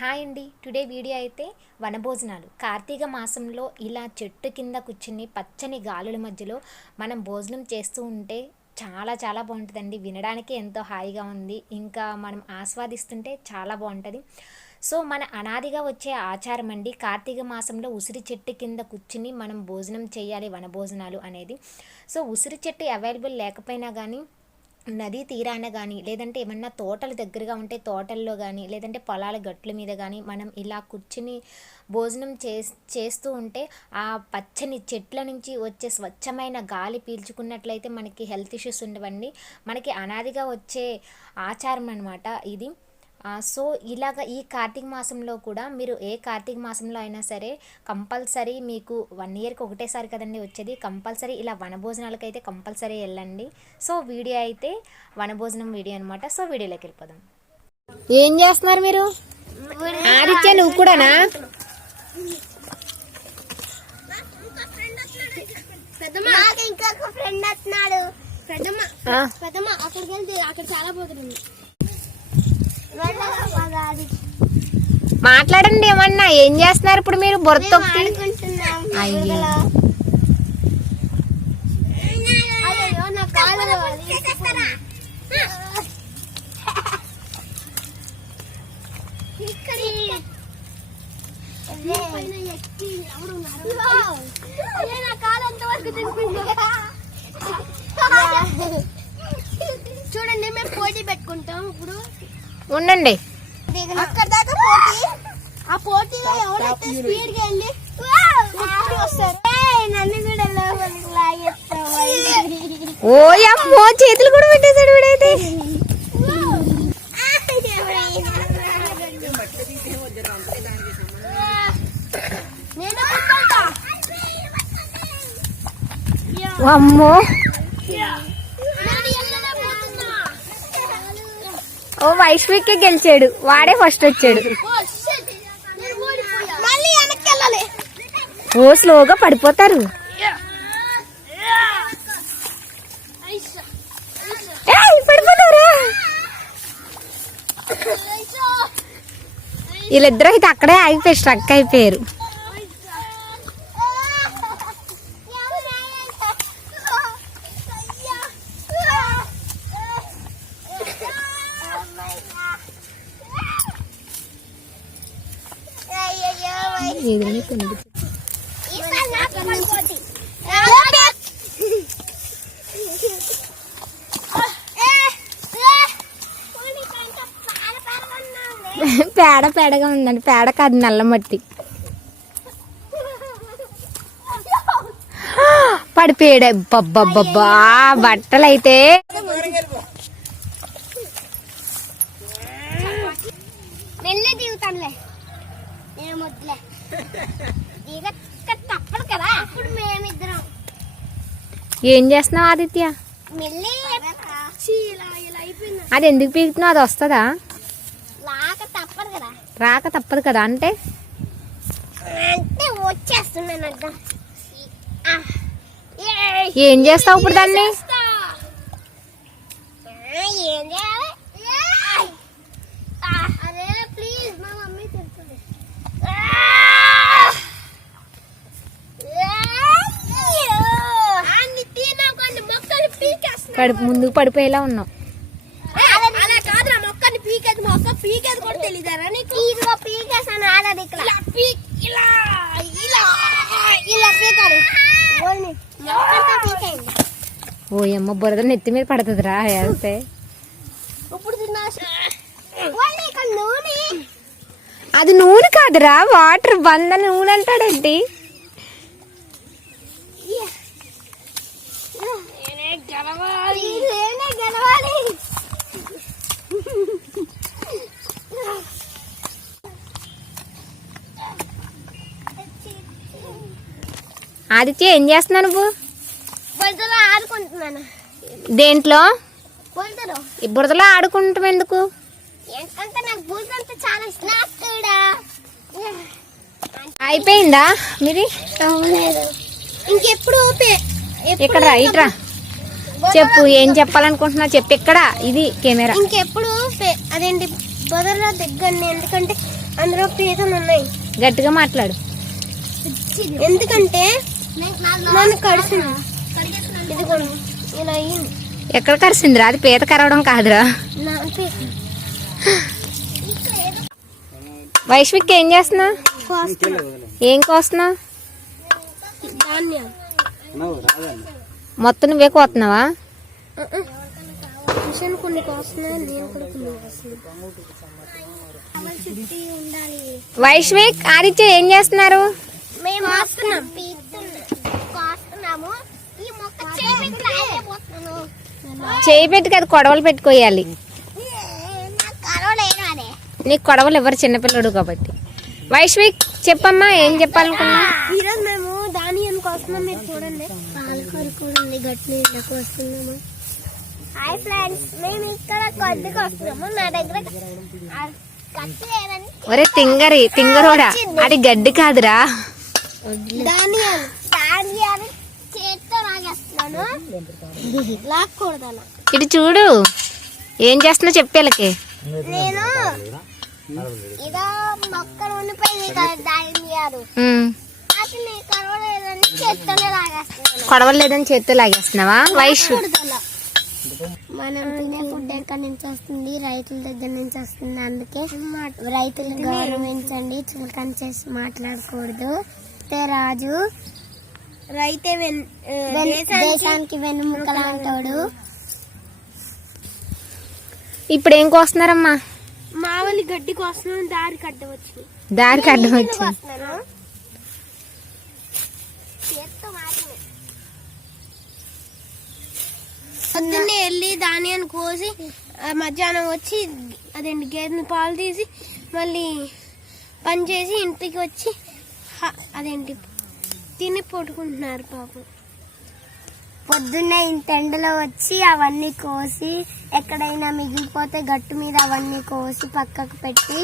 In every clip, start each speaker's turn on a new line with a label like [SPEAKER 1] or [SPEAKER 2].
[SPEAKER 1] Hi అండి. Today video అయితే వనభోజనాలు. కార్తీక మాసంలో ఇలా చెట్టు కింద కూర్చుని పచ్చని గాలుల మధ్యలో మనం భోజనం చేస్తూ ఉంటే చాలా చాలా బాగుంటుందండి. వినడానికి ఎంతో హాయిగా ఉంది. ఇంకా మనం ఆస్వాదిస్తుంటే చాలా బాగుంటుంది. సో మన అనాదిగా వచ్చే ఆచారం అండి కార్తీక మాసంలో ఉసిరి చెట్టు కింద కూర్చుని మనం భోజనం చేయాలి వనభోజనాలు అనేది. సో ఉసిరి చెట్టు అవైలబుల్ లేకపోయినా కానీ నదీ తీరాన కానీ లేదంటే ఏమన్నా తోటలు దగ్గరగా ఉంటే తోటల్లో కానీ లేదంటే పొలాల గట్ల మీద కానీ మనం ఇలా కూర్చుని భోజనం చే చేస్తూ ఉంటే ఆ పచ్చని చెట్ల నుంచి వచ్చే స్వచ్ఛమైన గాలి పీల్చుకున్నట్లయితే మనకి హెల్త్ ఇష్యూస్ ఉండవండి. మనకి అనాదిగా వచ్చే ఆచారం అనమాట ఇది. సో ఇలాగ ఈ కార్తీక మాసంలో కూడా మీరు ఏ కార్తీక మాసంలో అయినా సరే కంపల్సరీ మీకు వన్ ఇయర్కి ఒకటేసారి కదండి వచ్చేది కంపల్సరీ ఇలా వనభోజనాలకు అయితే కంపల్సరీ వెళ్ళండి. సో వీడియో అయితే వనభోజనం వీడియో అనమాట సో వీడియోలోకి వెళ్ళిపోదాం. ఏం చేస్తున్నారు మీరు? ఆదిత్య నువ్వు కూడానా?
[SPEAKER 2] ఇంకొక ఫ్రెండ్ వస్తున్నాడు. పెద్దమ్మ పెద్దమ్మ అక్కడికి వెళ్తే అక్కడ చాలా పోతుంది.
[SPEAKER 1] మాట్లాడండి ఏమన్నా? ఏం చేస్తున్నారు ఇప్పుడు మీరు? బుర్ర తొక్కి. అయ్యో
[SPEAKER 2] నా కాలు నా కాలు ఎంతవరకు తినిపింది చూడండి మేము పోటీ పెట్టుకుంటాం ఇప్పుడు
[SPEAKER 1] ఉండండి
[SPEAKER 2] అక్కడ దాకా పోటీ ఆ పోటీలో ఎవరైతే స్పీడ్గా వెళ్ళి ఎప్పుడు వస్తారు ఏయ్, నన్ను కూడా లోపలికి లాగేస్తావా?
[SPEAKER 1] ఓ అమ్మో చేతులు కూడా పెట్టేశాడు వీడైతే. అమ్మో. ఓ వైష్వికే గెలిచాడు వాడే ఫస్ట్ వచ్చాడు
[SPEAKER 2] ఓ
[SPEAKER 1] స్లోగా పడిపోతారు వీళ్ళిద్దరూ అయితే అక్కడే ఆగిపోయి స్ట్రక్ అయిపోయారు. పేడ పేడగా ఉందండి. పేడ కాదు నల్ల మట్టి. పడిపోయాడు. బబ్బబ్బబ్బా బట్టలు అయితే
[SPEAKER 2] మెల్లే దిగుతానులే. నేను వద్దులే. దిగ తప్పదు కదా. ఇప్పుడు మేమిద్దరం.
[SPEAKER 1] ఏం చేస్తున్నావు ఆదిత్య?
[SPEAKER 2] మెల్లి. చీ, ఇలా ఇలా అయిపోయింది.
[SPEAKER 1] అది ఎందుకు పీకుతున్నావు? అది వస్తుందా? రాక తప్పదు కదా అంటే?
[SPEAKER 2] అంటే వచ్చేస్తున్నాను
[SPEAKER 1] ఏం చేస్తావు ఇప్పుడు దాన్ని?
[SPEAKER 2] ఏం చేయాలి? ఆ, అరే ప్లీజ్ మా మమ్మీ తిడుతుంది అన్ని తినకండి మొక్కలు పీకేస్తున్నా
[SPEAKER 1] కడుపు ముందుకు పడిపోయేలా ఉన్నావు
[SPEAKER 2] అలా కాదురా మొక్కని పీకేది మొక్క పీకేది కూడా తెలియదారా నీకు ఇదిగో పీకేసాను ఆడది ఇక్కడ ఇలా పీక్ ఇలా ఇలా ఇలా పీకాలి ఓల్ని మొక్కంతా పీకేయండి
[SPEAKER 1] ఓ అమ్మ బురద నెత్తి మీద
[SPEAKER 2] ఓల్ని ఇక్కడ నూనె.
[SPEAKER 1] అది నూనె కాదురా వాటర్ బంద నూనె అంటాడేంటి?
[SPEAKER 2] నేనే గెలవాలి నేనే గెలవాలి
[SPEAKER 1] ఆదిత్య ఏం చేస్తున్నావు నువ్వు?
[SPEAKER 2] బురదలో ఆడుకుంటున్నాను.
[SPEAKER 1] దేంట్లో?
[SPEAKER 2] బురదలో.
[SPEAKER 1] బురదలో ఆడుకుంటాం ఎందుకు? అయిపోయిందా మీది?
[SPEAKER 2] ఇంకెప్పుడు
[SPEAKER 1] ఇక్కడ ఇట్రా చెప్పు ఏం చెప్పాలనుకుంటున్నా చెప్పు ఇక్కడ ఇది కెమెరా.
[SPEAKER 2] ఇంకెప్పుడు అదేంటి బదులు దగ్గరని ఎందుకంటే అందులో పీతలు ఉన్నాయి.
[SPEAKER 1] గట్టిగా మాట్లాడు.
[SPEAKER 2] ఎందుకంటే నన్ను కడిసింది. ఇదిగోండి ఇలా అయ్యింది.
[SPEAKER 1] ఎక్కడ కరిసిందిరా అది పీత కరవడం కాదురా. వైష్విక్ ఏం చేస్తున్నా? ఏం కోస్తున్నావు
[SPEAKER 2] ధాన్యం.
[SPEAKER 1] మొత్తం నువ్వే
[SPEAKER 2] మిషన్ కొన్ని ఉండాలి
[SPEAKER 1] వైష్విక్ ఆదిత్య ఏం చేస్తున్నారు?
[SPEAKER 2] మేము
[SPEAKER 1] చేయి పెట్టి అది కొడవలు పెట్టుకోయాలి.
[SPEAKER 2] నాకు
[SPEAKER 1] కొడవలు ఎవరు చిన్నపిల్లడు కాబట్టి. వైష్విక్ చెప్పమ్మా ఏం చెప్పాలనుకున్నా
[SPEAKER 2] ఈరోజు మేము ధాన్యం కోస్తున్నాం మీరు చూడండి. పాలకూర కూడా ఉంది గట్టి నీళ్ళకి వస్తున్నాము హాయ్ ఫ్రెండ్స్ మేము ఇక్కడ కొద్దిగా వస్తున్నాము. నా దగ్గర
[SPEAKER 1] ఒరే తింగరి తింగరోడా? అది గడ్డి కాదురా
[SPEAKER 2] ధాన్యాలు చేత్తో లాగేస్తున్నాను లాక్కూడదు అలా
[SPEAKER 1] ఇటు చూడు. ఏం చేస్తున్నా చెప్పేళ్ళకి
[SPEAKER 2] నేను ఇదో మొక్కలు ఉండిపోయింది కదా ధాన్యాలు అసలు కలవలేదని చేత్తోనే లాగేస్తున్నాను.
[SPEAKER 1] కొడవలు లేదని చేత్తో లాగేస్తున్నావా? వైష్
[SPEAKER 2] మనం తినే ఫుడ్ ఎక్కడి నుంచి వస్తుంది? రైతుల దగ్గర నుంచి వస్తుంది. అందుకే రైతులు గౌరవించండి. చులకన చేసి మాట్లాడకూడదు. రాజు రైతే దేశానికి వెన్నుముక్క లాంటాడు
[SPEAKER 1] ఇప్పుడు ఏం కోస్తున్నారమ్మా?
[SPEAKER 2] మావలి గడ్డి కోసం దారి కట్టవచ్చు.
[SPEAKER 1] దారికి అడ్డం వచ్చింది
[SPEAKER 2] పొద్దున్నే వెళ్ళి ధాన్యాన్ని కోసి మధ్యాహ్నం వచ్చి అదేంటి గేదెని పాలు తీసి మళ్ళీ పని చేసి ఇంటికి వచ్చి అదేంటి తిని పట్టుకుంటున్నారు పాపం పొద్దున్నే ఇంత ఎండలో వచ్చి అవన్నీ కోసి ఎక్కడైనా మిగిలిపోతే గట్టు మీద అవన్నీ కోసి పక్కకు పెట్టి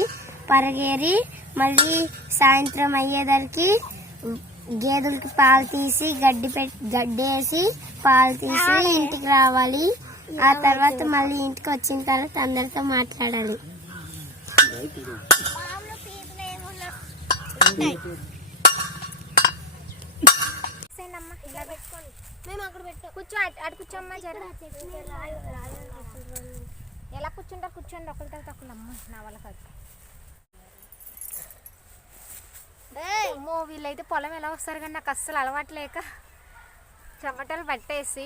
[SPEAKER 2] పరగేరి మళ్ళీ సాయంత్రం అయ్యేదరికి గేదెలకి పాలు తీసి గడ్డి పెట్టి గడ్డి వేసి పాలు తీసి ఇంటికి రావాలి. ఆ తర్వాత మళ్ళీ ఇంటికి వచ్చిన తర్వాత అందరితో మాట్లాడాలి. మేము అక్కడ పెట్టాం.
[SPEAKER 1] కూర్చో అటు అటు కూర్చోమ్మా జర. ఎలా కూర్చుంటారు? కూర్చోండి ఒకరి తర్వాత ఒకరు అమ్మ నా వల్ల కాదు. అమ్మో వీళ్ళైతే పొలం ఎలా వస్తారు కానీ నాకు అస్సలు అలవాటు లేక చెమటలు పట్టేసి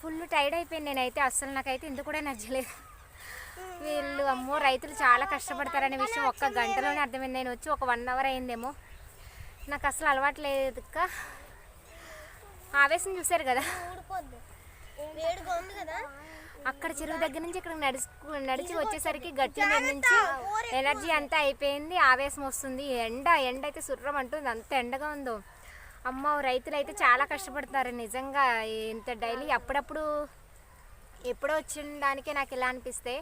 [SPEAKER 1] ఫుల్ టైర్డ్ అయిపోయింది నేనైతే. అస్సలు నాకైతే ఇందుకు కూడా నచ్చలేదు. వీళ్ళు అమ్మో రైతులు చాలా కష్టపడతారనే విషయం ఒక్క గంటలోనే అర్థమైంది. నేను వచ్చి ఒక వన్ అవర్ అయిందేమో. నాకు అసలు అలవాటు లేదు ఆవేశం చూశారు కదా. అక్కడ చెరువు దగ్గర నుంచి ఇక్కడ నడిచి నడిచి వచ్చేసరికి గట్టి నుంచి ఎనర్జీ అంతా అయిపోయింది. ఆవేశం వస్తుంది. ఎండ ఎండ అయితే సుర్రం అంటుంది. అంత ఎండగా ఉందో. అమ్మ రైతులు అయితే చాలా కష్టపడతారు నిజంగా ఇంత డైలీ అప్పుడప్పుడు ఎప్పుడో వచ్చిన దానికే నాకు ఇలా అనిపిస్తే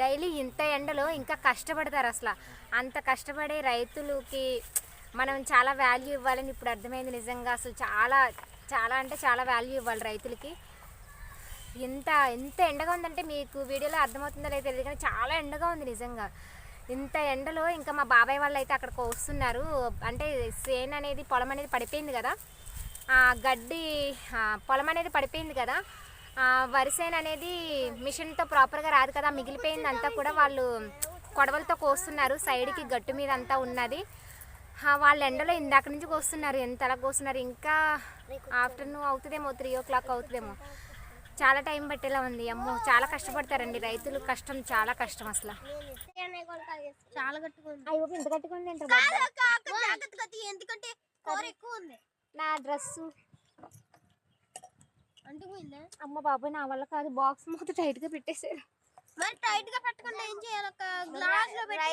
[SPEAKER 1] డైలీ ఇంత ఎండలో ఇంకా కష్టపడతారు అసలు. అంత కష్టపడే రైతులకి మనం చాలా వాల్యూ ఇవ్వాలని ఇప్పుడు అర్థమైంది నిజంగా. అసలు చాలా చాలా అంటే చాలా వాల్యూ ఇవ్వాలి రైతులకి. ఎంత ఎంత ఎండగా ఉందంటే మీకు వీడియోలో అర్థమవుతుందో లేదో తెలియదు కానీ చాలా ఎండగా ఉంది నిజంగా. ఇంత ఎండలో ఇంకా మా బాబాయ్ వాళ్ళు అయితే అక్కడికి వస్తున్నారు. అంటే సేన్ అనేది పొలం అనేది పడిపోయింది కదా. గడ్డి పొలం అనేది పడిపోయింది కదా. ఆ, వరి సేన్ అనేది మిషన్తో ప్రాపర్గా రాదు కదా మిగిలిపోయింది అంతా కూడా వాళ్ళు కొడవలతో కోస్తున్నారు. సైడ్కి గట్టు మీద అంతా ఉన్నది. వాళ్ళ ఎండలో ఇందాక నుంచి కోస్తున్నారు ఎంత అలా కోస్తున్నారు ఇంకా ఆఫ్టర్నూన్ అవుతుందేమో త్రీ ఓ క్లాక్ అవుతుందేమో. చాలా టైం పట్టేలా ఉంది అమ్మో చాలా కష్టపడతారండి రైతులు కష్టం చాలా కష్టం అసలు.
[SPEAKER 2] చాలా గట్టిగా ఉంది
[SPEAKER 1] అయ్యో ఇంత కట్టుకుంది
[SPEAKER 2] జాగ్రత్తగా తీ, ఎందుకంటే కూర ఎక్కువ ఉంది.
[SPEAKER 1] నా డ్రెస్సు.
[SPEAKER 2] అంటుపోయిందా
[SPEAKER 1] అమ్మ బాబాయ్ నా వల్ల కాదు బాక్స్ మొత్తం టైట్గా పెట్టేశారు.
[SPEAKER 2] మరి టైట్గా పెట్టకుండా ఏం చేయాలి? ఒక గ్లాస్లో పెట్టి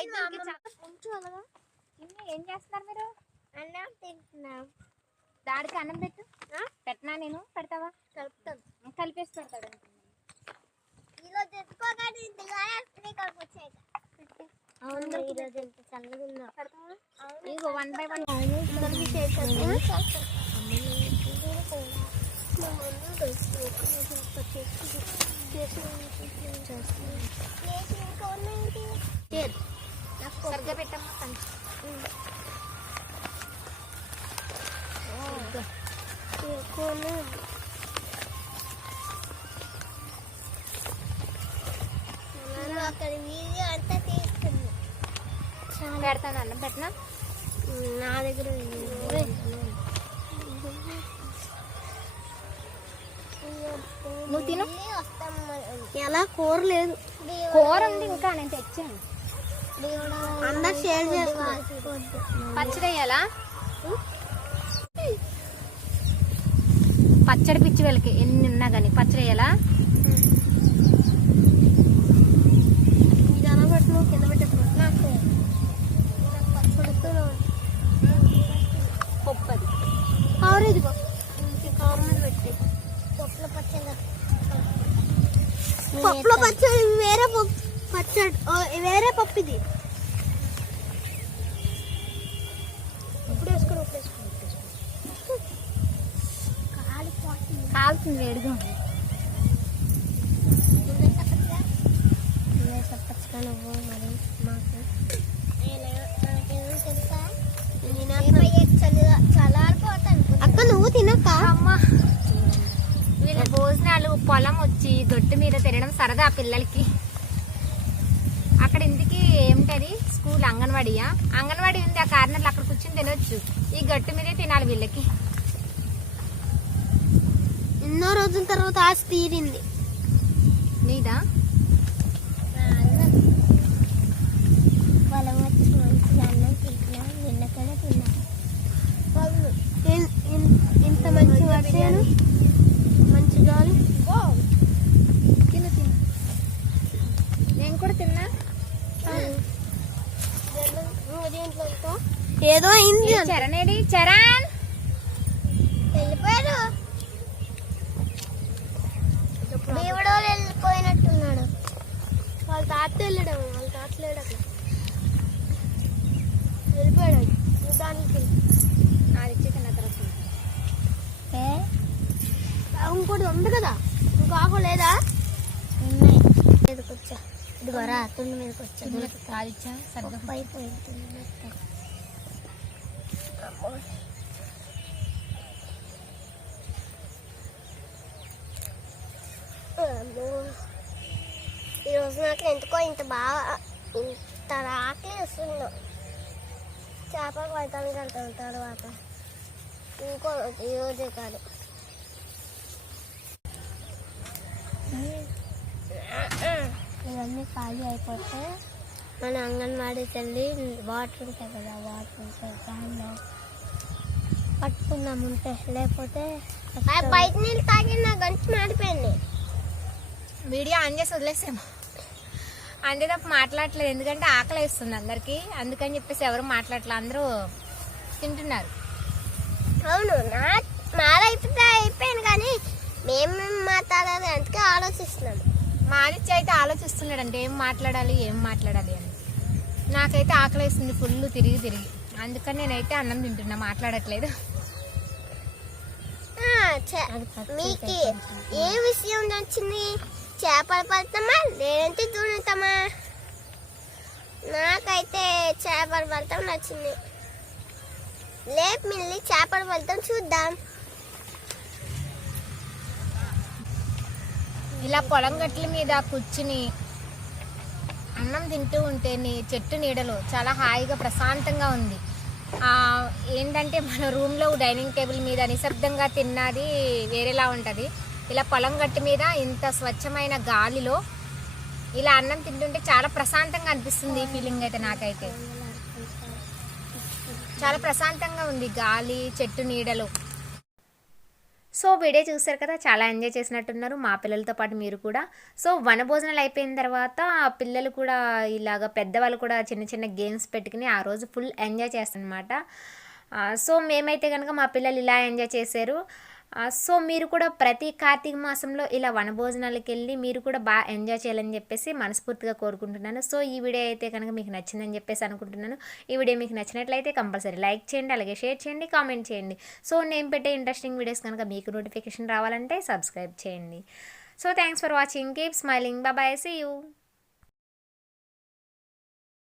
[SPEAKER 1] ఏం చేస్తున్నారు మీరు?
[SPEAKER 2] అన్నం తింటున్నాం.
[SPEAKER 1] దాడికి అన్నం పెట్టు. పెట్టనా నేను? పెడతావా?
[SPEAKER 2] కలుపుతాం.
[SPEAKER 1] కలిపేసి పెడతాడు.
[SPEAKER 2] ఈరోజు ఎత్తుకోగానే అవును ఈరోజు ఎంత చల్లగా ఉందో
[SPEAKER 1] ఇగో వన్ బై వన్
[SPEAKER 2] చేస్తాం
[SPEAKER 1] సరిగ్గా పెట్టమ్మా నువ్వు తిను.
[SPEAKER 2] ఎలా? కూర లేదు.
[SPEAKER 1] కూర ఉంది ఇంకా నేను తెచ్చాను.
[SPEAKER 2] అందరు షేర్
[SPEAKER 1] పచ్చడి వేయాలా పచ్చడి పిచ్చి వెళ్ళకి ఎన్ని ఉన్నా కానీ పచ్చడి వేయాలా
[SPEAKER 2] ఇది ఎలా పెట్టు కింద పెట్టు నాకు పడుతున్నావు
[SPEAKER 1] పప్పు అది
[SPEAKER 2] కవర్ ఇదిగో కవర్ మీద పెట్టి పప్పుల పచ్చడి పప్పుల పచ్చడి వేరే పప్పు పచ్చడి వేరే పప్పు ఇది.
[SPEAKER 1] పొలం వచ్చి గొట్టు మీద తినడం సరదా పిల్లలకి. అక్కడ ఇంటికి ఏమిటది? స్కూల్ అంగన్వాడియా? అంగన్వాడి ఉంది ఆ కార్నర్లో అక్కడ కూర్చొని తినొచ్చు. ఈ గట్టు మీదే తినాలి వీళ్ళకి.
[SPEAKER 2] ఎన్నో రోజుల తర్వాత ఆశ తీరింది
[SPEAKER 1] నీదా
[SPEAKER 2] పొలం వచ్చి మంచిగా అన్నం తింటున్నా నిన్న కూడా తిన్నా ఇంత మంచి వర్షాలు మంచి గాలి తిను తిను
[SPEAKER 1] నేను కూడా తిన్నా చరణ్.
[SPEAKER 2] వెళ్ళిపోయాడు. దేవుడు వెళ్ళిపోయినట్టున్నాడు. వాళ్ళ తాత వెళ్ళాడు వాళ్ళ తాత లేడు అక్కడ. వెళ్ళిపోయాడు. దానికి
[SPEAKER 1] అది తిన్న తర్వాత
[SPEAKER 2] ఇంకోటి ఉంది కదా. ఇంకో ఆకు లేదా? ఉన్నాయి. మీదకి వచ్చా ఇదిగో రా తుండి మీదకి వచ్చా
[SPEAKER 1] కాదు ఇచ్చా సరిగ్గా
[SPEAKER 2] అయిపోయింది తుండి మీదకి. అమ్మో. ఈరోజు నాకు ఎందుకో ఇంత బాగా ఇంత ఆకలి వస్తుందో చేపలు పడతాను కడతాను తర్వాత ఇంకో రోజు ఈ రోజే కాదు ఇవన్నీ ఖాళీ అయిపోతే మన అంగన్వాడీకి వెళ్ళి వాటర్ ఉంటాయి కదా వాటర్ ఉంటాయి దానిలో పట్టుకుందాం ఉంటే లేకపోతే బయట నీళ్ళు తాగి నా గంట మాడిపోయింది.
[SPEAKER 1] వీడియో ఆన్ చేసి వదిలేసాము. అంతే తప్ప మాట్లాడట్లేదు ఎందుకంటే ఆకలి వేస్తుంది అందరికి. అందుకని చెప్పేసి ఎవరు మాట్లాడట్లేదు అందరూ తింటున్నారు.
[SPEAKER 2] అవును నా మాదైతే అయిపోయింది కానీ మేము మాట్లాడాలి అందుకే ఆలోచిస్తున్నాము
[SPEAKER 1] మానిచ్చి అయితే ఆలోచిస్తున్నాడు అంటే ఏం మాట్లాడాలి ఏం మాట్లాడాలి అని. నాకైతే ఆకలి వేస్తుంది ఫుల్ తిరిగి తిరిగి. అందుకని నేనైతే అన్నం తింటున్నా మాట్లాడట్లేదు.
[SPEAKER 2] మీకు ఏ విషయం నచ్చింది? చేపలు పడతామా? లేదంటే దూడుతామా నాకైతే చేపల పడతాం నచ్చింది. లేపు మిల్లి చేపల పడతాం చూద్దాం.
[SPEAKER 1] ఇలా పొలం గట్ల మీద కూర్చుని అన్నం తింటూ ఉంటే నీ చెట్టు నీడలో చాలా హాయిగా ప్రశాంతంగా ఉంది. ఏంటంటే మన రూమ్లో డైనింగ్ టేబుల్ మీద నిశ్శబ్దంగా తిన్నది వేరేలా ఉంటుంది. ఇలా పొలం గట్టు మీద ఇంత స్వచ్ఛమైన గాలిలో ఇలా అన్నం తింటుంటే చాలా ప్రశాంతంగా అనిపిస్తుంది ఈ ఫీలింగ్ అయితే నాకైతే. చాలా ప్రశాంతంగా ఉంది గాలి చెట్టు నీడలో. సో వీడియో చూసారు కదా చాలా ఎంజాయ్ చేసినట్టున్నారు మా పిల్లలతో పాటు మీరు కూడా. సో వనభోజనాలు అయిపోయిన తర్వాత పిల్లలు కూడా ఇలాగ పెద్దవాళ్ళు కూడా చిన్న చిన్న గేమ్స్ పెట్టుకుని ఆ రోజు ఫుల్ ఎంజాయ్ చేస్తారనమాట సో మేమైతే కనుక మా పిల్లలు ఇలా ఎంజాయ్ చేశారు. సో మీరు కూడా ప్రతి కార్తీక మాసంలో ఇలా వనభోజనాలకు వెళ్ళి మీరు కూడా బాగా ఎంజాయ్ చేయాలని చెప్పేసి మనస్ఫూర్తిగా కోరుకుంటున్నాను. సో ఈ వీడియో అయితే కనుక మీకు నచ్చిందని చెప్పేసి అనుకుంటున్నాను. ఈ వీడియో మీకు నచ్చినట్లయితే కంపల్సరీ లైక్ చేయండి అలాగే షేర్ చేయండి కామెంట్ చేయండి. సో నేను పెట్టే ఇంట్రెస్టింగ్ వీడియోస్ కనుక మీకు నోటిఫికేషన్ రావాలంటే సబ్స్క్రైబ్ చేయండి. So thanks for watching. Keep smiling. Bye bye see you